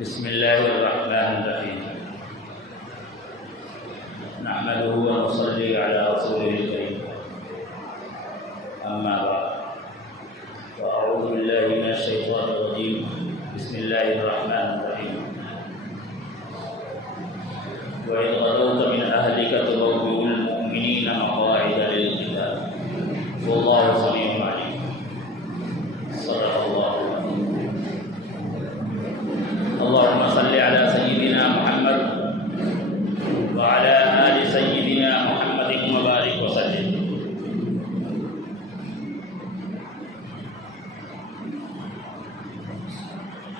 بسم الله الرحمن الرحيم نحمده ونصلي على رسوله الكريم أما بعد فأعوذ بالله من الشيطان الرجيم بسم الله الرحمن الرحيم وإذ غدوت من أهلك تبوئ المؤمنين مقاعد للقتال والله سميع عليم صدق الله العظيم اللهم صل على سيدنا محمد وعلى آل سيدنا محمد وبارك وسلم.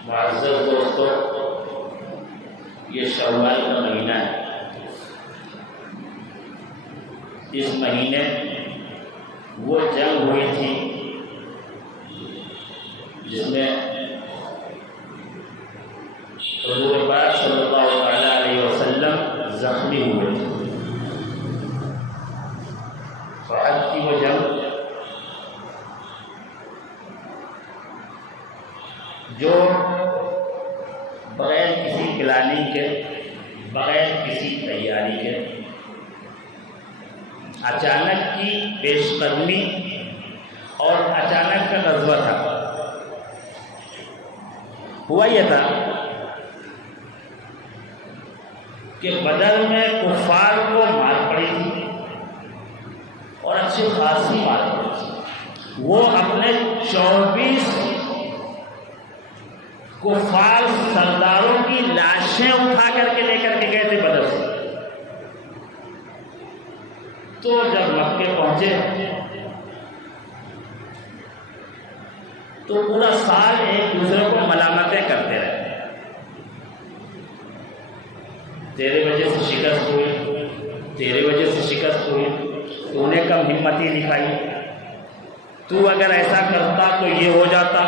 معزز دوستو، یہ شوال کا مہینہ ہے. اس مہینے وہ جنگ ہوئی تھی جس میں حضور پاک صلی اللہ علیہ وسلم زخمی ہوئے تھے. فحد کی وہ جنگ جو بغیر کسی پلاننگ کے، بغیر کسی تیاری کے اچانک کی پیش قدمی اور اچانک کا غزوہ تھا. ہوا یہ تھا کہ بدر میں کفار کو مار پڑی تھی اور اچھی خاصی مار پڑی تھی. وہ اپنے 24 کفار سرداروں کی لاشیں اٹھا کر کے لے کر کے گئے تھے بدر سے. تو جب مکے پہنچے تو پورا سال ایک دوسرے کو ملامتیں کرتے رہے. تیرے وجہ سے شکست ہوئی، تیرے وجہ سے شکست ہوئی، تو نے کم ہمتی دکھائی، تو اگر ایسا کرتا تو یہ ہو جاتا،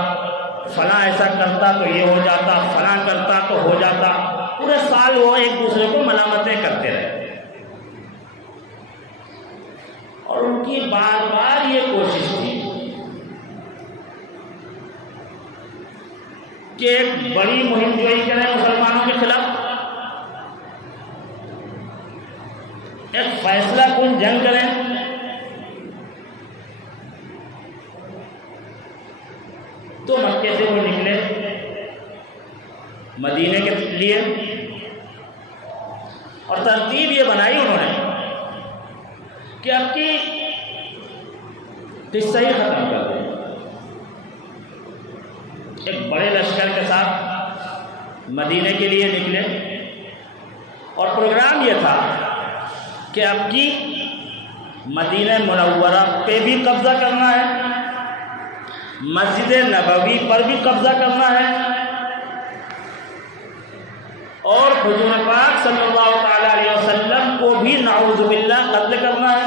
فلاں ایسا کرتا تو یہ ہو جاتا، فلاں کرتا تو ہو جاتا. پورے سال وہ ایک دوسرے کو ملامتیں کرتے رہے اور ان کی بار بار یہ کوشش تھی کہ ایک بڑی مہم جوئی کریں مسلمانوں کے خلاف، ایک فیصلہ کن جنگ کریں. تو مکے سے وہ نکلے مدینے کے لیے اور ترتیب یہ بنائی انہوں نے کہ اب کی قصہ ہی ختم کر دیں. ایک بڑے لشکر کے ساتھ مدینے کے لیے نکلے اور پروگرام یہ تھا کہ اب کی مدینہ منورہ پہ بھی قبضہ کرنا ہے، مسجد نبوی پر بھی قبضہ کرنا ہے اور حضور پاک صلی اللہ تعالی علیہ وسلم کو بھی نعوذ باللہ قتل کرنا ہے.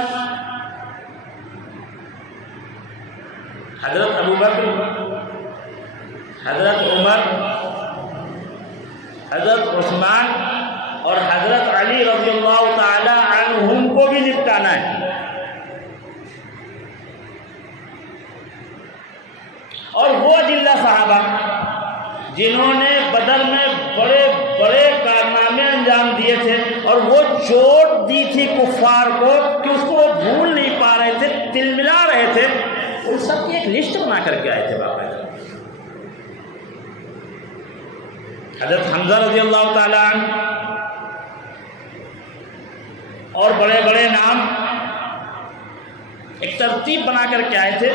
حضرت ابوبکر، حضرت عمر، حضرت عثمان اور حضرت علی رضی اللہ تعالی عنہم کو بھی نپٹانا ہے. اور وہ جلہ صحابہ جنہوں نے بدر میں بڑے بڑے کارنامے انجام دیے تھے اور وہ چوٹ دی تھی کفار کو کہ اس کو وہ بھول نہیں پا رہے تھے، تل ملا رہے تھے، ان سب کی ایک لسٹ بنا کر کے آئے تھے باقاعدہ. حضرت حمزہ رضی اللہ تعالیٰ عنہ اور بڑے بڑے نام ایک ترتیب بنا کر کے آئے تھے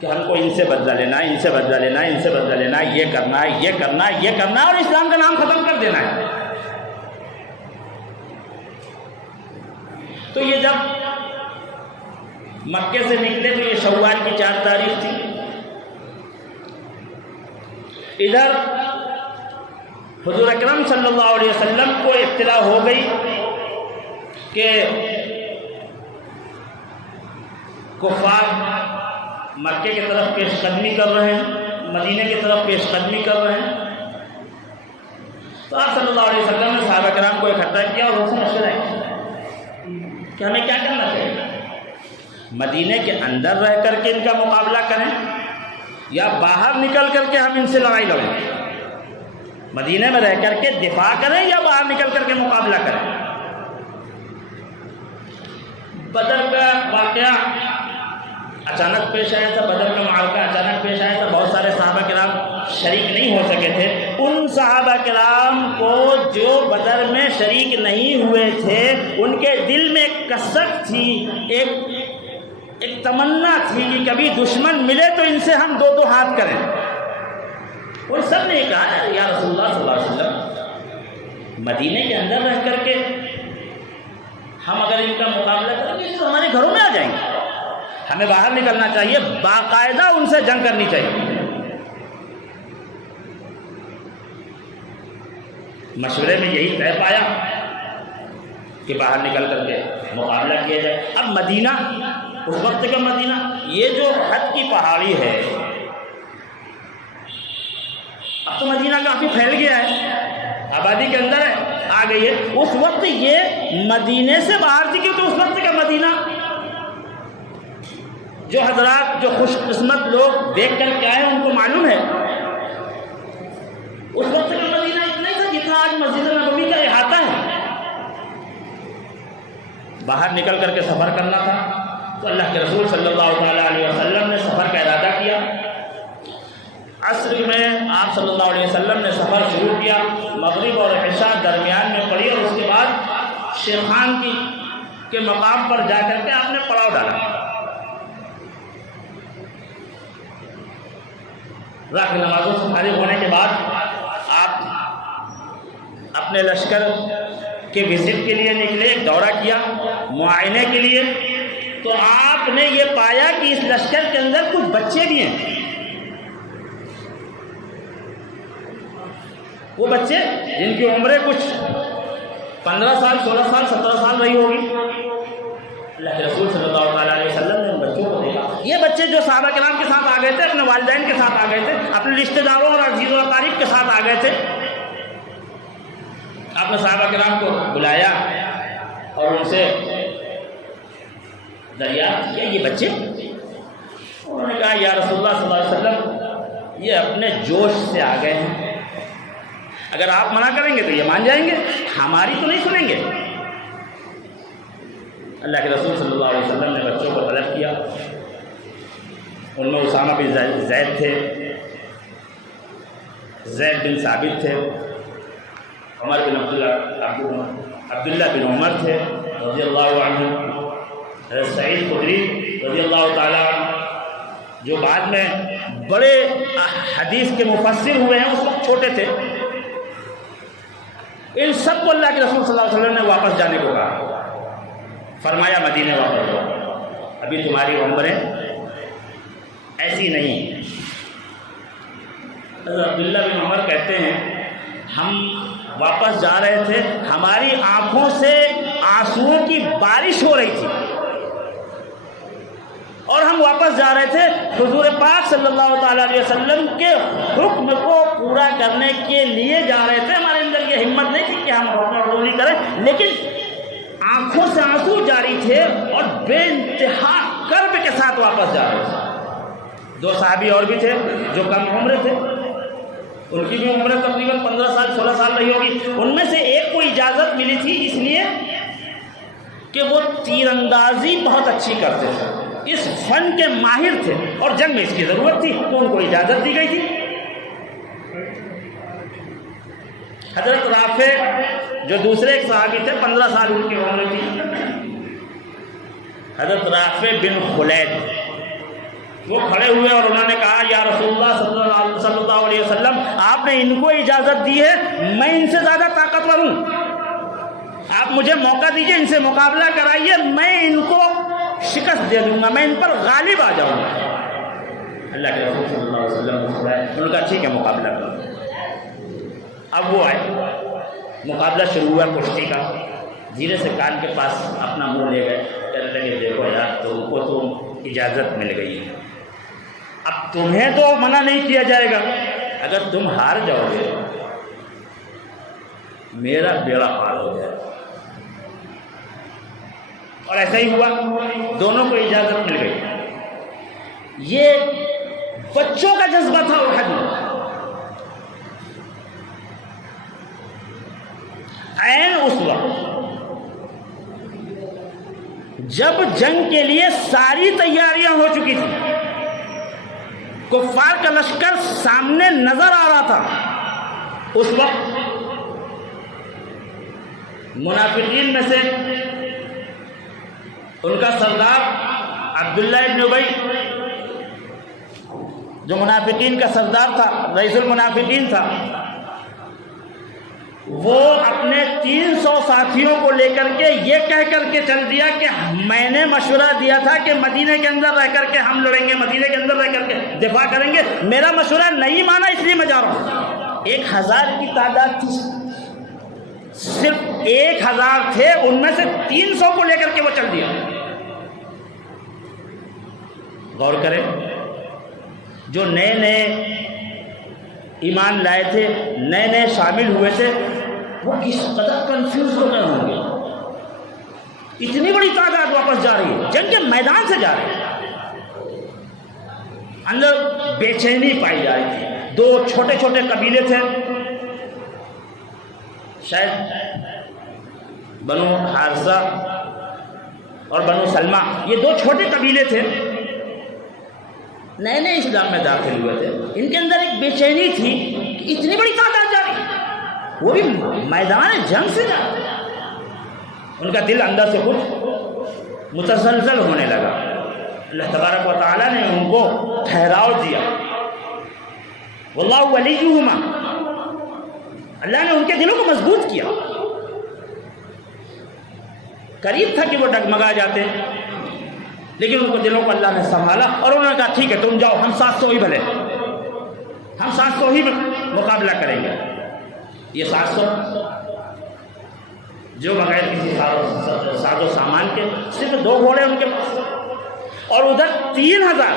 کہ ہم کو ان سے بدلہ لینا ہے، ان سے بدلہ لینا ہے، ان سے بدلہ لینا ہے، یہ کرنا ہے، یہ کرنا ہے، یہ کرنا ہے اور اسلام کا نام ختم کر دینا ہے. تو یہ جب مکے سے نکلے تو یہ شوال کی 4 تاریخ تھی. ادھر حضور اکرم صلی اللہ علیہ وسلم کو اطلاع ہو گئی کہ کفار مکے کی طرف پیش قدمی کر رہے ہیں، مدینے کی طرف پیش قدمی کر رہے ہیں. تو آپ صلی اللہ علیہ وسلم نے صحابہ کرام کو اکٹھا کیا اور ان سے مشورہ کیا کہ ہمیں کیا کرنا چاہیے. مدینے کے اندر رہ کر کے ان کا مقابلہ کریں یا باہر نکل کر کے ہم ان سے لڑائی لڑیں. مدینے میں رہ کر کے دفاع کریں یا باہر نکل کر کے مقابلہ کریں؟ بدر کا واقعہ اچانک پیش آیا تھا، بدر کا معرکہ اچانک پیش آیا تھا، بہت سارے صحابہ کرام شریک نہیں ہو سکے تھے۔ ان صحابہ کرام کو جو بدر میں شریک نہیں ہوئے تھے ان کے دل میں ایک کثرت تھی، ایک تمنا تھی کہ کبھی دشمن ملے تو ان سے ہم دو ہاتھ کریں۔ اور سب نے کہا یا رسول اللہ صلی اللہ علیہ وسلم، مدینے کے اندر رہ کر کے ہم اگر ان کا مقابلہ کریں گے تو ہمارے گھروں میں آ جائیں گے، ہمیں باہر نکلنا چاہیے، باقاعدہ ان سے جنگ کرنی چاہیے۔ مشورے میں یہی طے پایا کہ باہر نکل کر کے مقابلہ کیا جائے۔ اب مدینہ، اس وقت کا مدینہ، یہ جو حد کی پہاڑی ہے، اب تو مدینہ کافی پھیل گیا ہے، آبادی کے اندر ہے، آ گئی ہے۔ اس وقت یہ مدینے سے باہر تھی، کیونکہ اس وقت کا مدینہ جو حضرات، جو خوش قسمت لوگ دیکھ کر کے آئے ان کو معلوم ہے، اس وقت کا مدینہ اتنا ہی تھا جتنا آج مسجد نبوی کا احاطہ ہے۔ باہر نکل کر کے سفر کرنا تھا تو اللہ کے رسول صلی اللہ تعالیٰ علیہ وسلم نے سفر کا ارادہ کیا۔ عصر میں آپ صلی اللہ علیہ وسلم نے سفر شروع کیا، مغرب اور عشاء درمیان میں پڑی، اور اس کے بعد شیخان کے مقام پر جا کر کے آپ نے پڑاؤ ڈالا۔ رات کی نمازوں سے فارغ ہونے کے بعد آپ اپنے لشکر کے وزٹ کے لیے نکلے، ایک دورہ کیا معائنے کے لیے، تو آپ نے یہ پایا کہ اس لشکر کے اندر کچھ بچے بھی ہیں۔ وہ بچے جن کی عمریں کچھ 15 سال 16 سال 17 سال رہی ہوگی، اللہ کے رسول صلی اللہ تعالیٰ علیہ وسلم نے ان بچوں کو دیکھا۔ یہ بچے جو صحابہ کرام کے ساتھ آ گئے تھے، اپنے والدین کے ساتھ آ گئے تھے، اپنے رشتہ داروں اور عزیز و اقارب کے ساتھ آ گئے تھے۔ آپ نے صحابہ کرام کو بلایا اور ان سے دریافت کیا، یہ بچے؟ انہوں نے کہا یا رسول اللہ صلی اللہ علیہ وسلم، یہ اپنے جوش سے آ گئے ہیں، اگر آپ منع کریں گے تو یہ مان جائیں گے، ہماری تو نہیں سنیں گے۔ اللہ کے رسول صلی اللہ علیہ وسلم نے بچوں کو طلب کیا، ان میں اسامہ بن زید تھے، زید بن ثابت تھے، عمر بن عبداللہ بن عمر تھے رضی اللہ عنہ، حضرت سعید خدری رضی اللہ تعالیٰ عنہ، جو بعد میں بڑے حدیث کے مفسر ہوئے ہیں، اس وقت چھوٹے تھے۔ ان سب کو اللہ کے رسول صلی اللہ علیہ وسلم نے واپس جانے کو کہا، فرمایا مدینے واپس جاؤ، ابھی تمہاری عمریں ایسی نہیں۔ حضرت عبداللہ بن عمر کہتے ہیں ہم واپس جا رہے تھے، ہماری آنکھوں سے آنسوؤں کی بارش ہو رہی تھی، اور ہم واپس جا رہے تھے حضور پاک صلی اللہ تعالیٰ علیہ وسلم کے حکم کو پورا کرنے کے لیے جا رہے تھے۔ ہمارے اندر یہ ہمت نہیں تھی کہ ہم حکم کریں، لیکن آنکھوں سے آنسو جاری تھے اور بے انتہا کرب کے ساتھ واپس جا رہے تھے۔ 2 صحابی اور بھی تھے جو کم عمر تھے، ان کی بھی عمر تقریباً 15 سال 16 سال رہی ہوگی۔ ان میں سے ایک کو اجازت ملی تھی اس لیے کہ وہ تیر اندازی بہت اچھی کرتے تھے، اس فن کے ماہر تھے، اور جنگ میں اس کی ضرورت تھی تو ان کو اجازت دی گئی تھی۔ حضرت رافع جو دوسرے ایک صحابی تھے، 15 سال ان کی عمر تھی، حضرت رافع بن خلید، وہ کھڑے ہوئے اور انہوں نے کہا یا رسول اللہ صلی اللہ علیہ وسلم، آپ نے ان کو اجازت دی ہے، میں ان سے زیادہ طاقتور ہوں، آپ مجھے موقع دیجئے، ان سے مقابلہ کرائیے، میں ان کو شکست دے دوں گا، میں ان پر غالب آ جاؤں گا۔ اللہ کے رسول صلی اللہ علیہ وسلم نے کہا ٹھیک ہے، مقابلہ کرو۔ اب وہ آئے، مقابلہ شروع ہوا کشتی کا، دھیرے سے کان کے پاس اپنا منہ لے گئے، کہنے لگے دیکھو یار، تم کو تو اجازت مل گئی ہے، اب تمہیں تو منع نہیں کیا جائے گا، اگر تم ہار جاؤ گے میرا بیڑا پار ہو جائے گا۔ اور ایسا ہی ہوا، دونوں کو اجازت مل گئی۔ یہ بچوں کا جذبہ تھا احد میں، جب جنگ کے لیے ساری تیاریاں ہو چکی تھی، کفار کا لشکر سامنے نظر آ رہا تھا، اس وقت منافقین میں سے ان کا سردار عبداللہ ابن ابی، جو منافقین کا سردار تھا، رئیس المنافقین تھا، وہ اپنے 300 ساتھیوں کو لے کر کے یہ کہہ کر کے چل دیا کہ میں نے مشورہ دیا تھا کہ مدینے کے اندر رہ کر کے ہم لڑیں گے، مدینے کے اندر رہ کر کے دفاع کریں گے، میرا مشورہ نہیں مانا اس لیے میں جا رہا ہوں۔ 1000 کی تعداد تھی، صرف 1000 تھے، ان میں سے 300 کو لے کر کے وہ چل دیا۔ غور کریں، جو نئے نئے ایمان لائے تھے، نئے نئے شامل ہوئے تھے، وہ کس قدر کنفیوز ہو گئے ہوں گے۔ اتنی بڑی تعداد واپس جا رہی ہے، جنگ کے میدان سے جا رہی ہے، اندر بے چینی پائی جا رہی تھی۔ 2 چھوٹے چھوٹے قبیلے تھے، شاید بنو حارثہ اور بنو سلمہ، یہ 2 چھوٹے قبیلے تھے، نئے نئے اسلام میں داخل ہوئے تھے۔ ان کے اندر ایک بے چینی تھی کہ اتنی بڑی تعداد جا رہی ہے، وہ بھی میدان جنگ سے جا رہی ہے۔ ان کا دل اندر سے کچھ متزلزل ہونے لگا۔ اللہ تبارک و تعالیٰ نے ان کو ٹھہراؤ دیا، واللہ ولیہما، اللہ نے ان کے دلوں کو مضبوط کیا۔ قریب تھا کہ وہ ڈگمگا جاتے، لیکن ان کو دلوں کو اللہ نے سنبھالا، اور انہوں نے کہا ٹھیک ہے تم جاؤ، ہم 700 ہی بھلے، ہم 700 ہی مقابلہ کریں گے۔ یہ 700 جو بغیر کسی ساز و سامان کے، صرف 2 گھوڑے ان کے پاس، اور ادھر 3000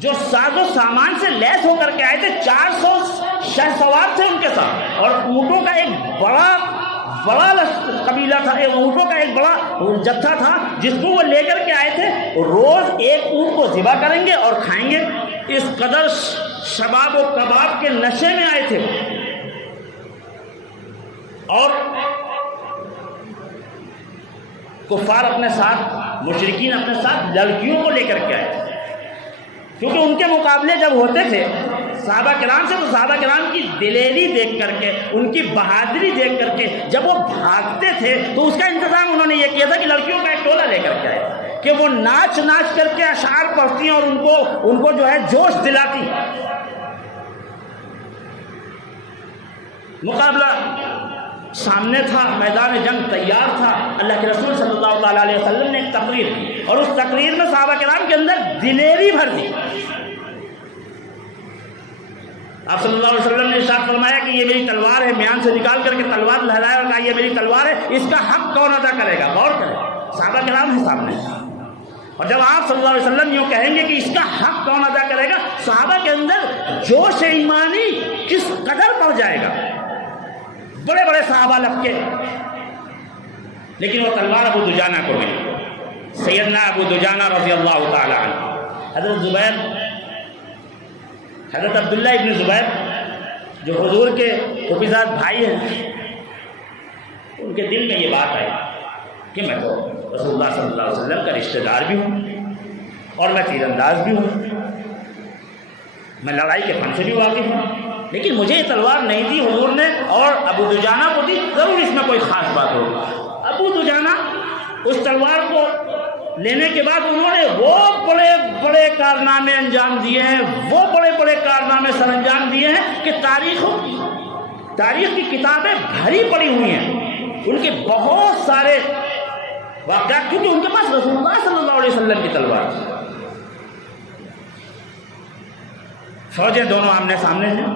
جو ساز و سامان سے لیس ہو کر کے آئے تھے، 400 شہ سوار تھے ان کے ساتھ، اور اونٹوں کا ایک بڑا قبیلہ تھا، اونٹوں کا ایک بڑا جتھا تھا جس کو وہ لے کر کے آئے تھے۔ روز ایک اونٹ کو ذبح کریں گے اور کھائیں گے، اس قدر شباب و کباب کے نشے میں آئے تھے۔ اور کفار اپنے ساتھ، مشرکین اپنے ساتھ لڑکیوں کو لے کر کے آئے تھے، کیونکہ ان کے مقابلے جب ہوتے تھے صحابہ کرام سے، تو صحابہ کرام کی دلیری دیکھ کر کے، ان کی بہادری دیکھ کر کے جب وہ بھاگتے تھے تو اس کا انتظام انہوں نے یہ کیا تھا کہ لڑکیوں کا ایک ٹولہ لے کر کے آئے کہ وہ ناچ ناچ کر کے اشعار پڑھتی ہیں اور ان کو جو ہے جوش دلاتی۔ مقابلہ سامنے تھا، میدان جنگ تیار تھا۔ اللہ کے رسول صلی اللہ تعالیٰ علیہ وسلم نے ایک تقریر کی، اور اس تقریر میں صحابہ کرام کے اندر دلیری بھر دی۔ آپ صلی اللہ علیہ وسلم نے ارشاد فرمایا کہ یہ میری تلوار ہے، میان سے نکال کر کے تلوار لہرایا اور کہا یہ میری تلوار ہے، اس کا حق کون ادا کرے گا؟ غور کریں، صحابہ کرام ہیں سامنے، اور جب آپ صلی اللہ علیہ وسلم یوں کہیں گے کہ اس کا حق کون ادا کرے گا، صحابہ کے اندر جوش ایمانی کس قدر بڑھ جائے گا۔ بڑے بڑے صحابہ لپکے، لیکن وہ تلوار ابو دجانہ کو ملی، سیدنا ابو دجانہ رضی اللہ تعالی عنہ۔ حضرت عبداللہ ابن زبیر جو حضور کے حفیظات بھائی ہیں، ان کے دل میں یہ بات آئی کہ میں تو رسول اللہ صلی اللہ علیہ وسلم کا رشتہ دار بھی ہوں، اور میں تیر انداز بھی ہوں، میں لڑائی کے فن سے بھی واقف ہوں، لیکن مجھے یہ تلوار نہیں دی حضور نے، اور ابو دجانہ کو دی، ضرور اس میں کوئی خاص بات ہوگی۔ ابو دجانہ اس تلوار کو لینے کے بعد انہوں نے وہ بڑے بڑے کارنامے انجام دیے ہیں، وہ بڑے بڑے کارنامے سر انجام دیے ہیں کہ تاریخ کی کتابیں بھری پڑی ہوئی ہیں ان کے بہت سارے واقعات، کیونکہ ان کے پاس رسول اللہ صلی اللہ علیہ وسلم کی تلوار تھی۔ فوجیں دونوں آمنے سامنے ہیں،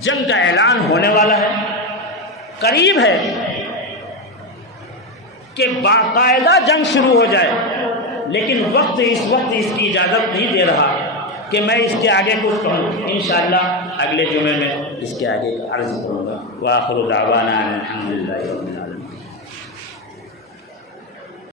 جنگ کا اعلان ہونے والا ہے، قریب ہے کہ باقاعدہ جنگ شروع ہو جائے، لیکن وقت اس کی اجازت نہیں دے رہا کہ میں اس کے آگے کچھ کہوں۔ انشاءاللہ اگلے جمعے میں اس کے آگے عرض کروں گا۔ وآخر دعوانا الحمدللہ رب العالمین۔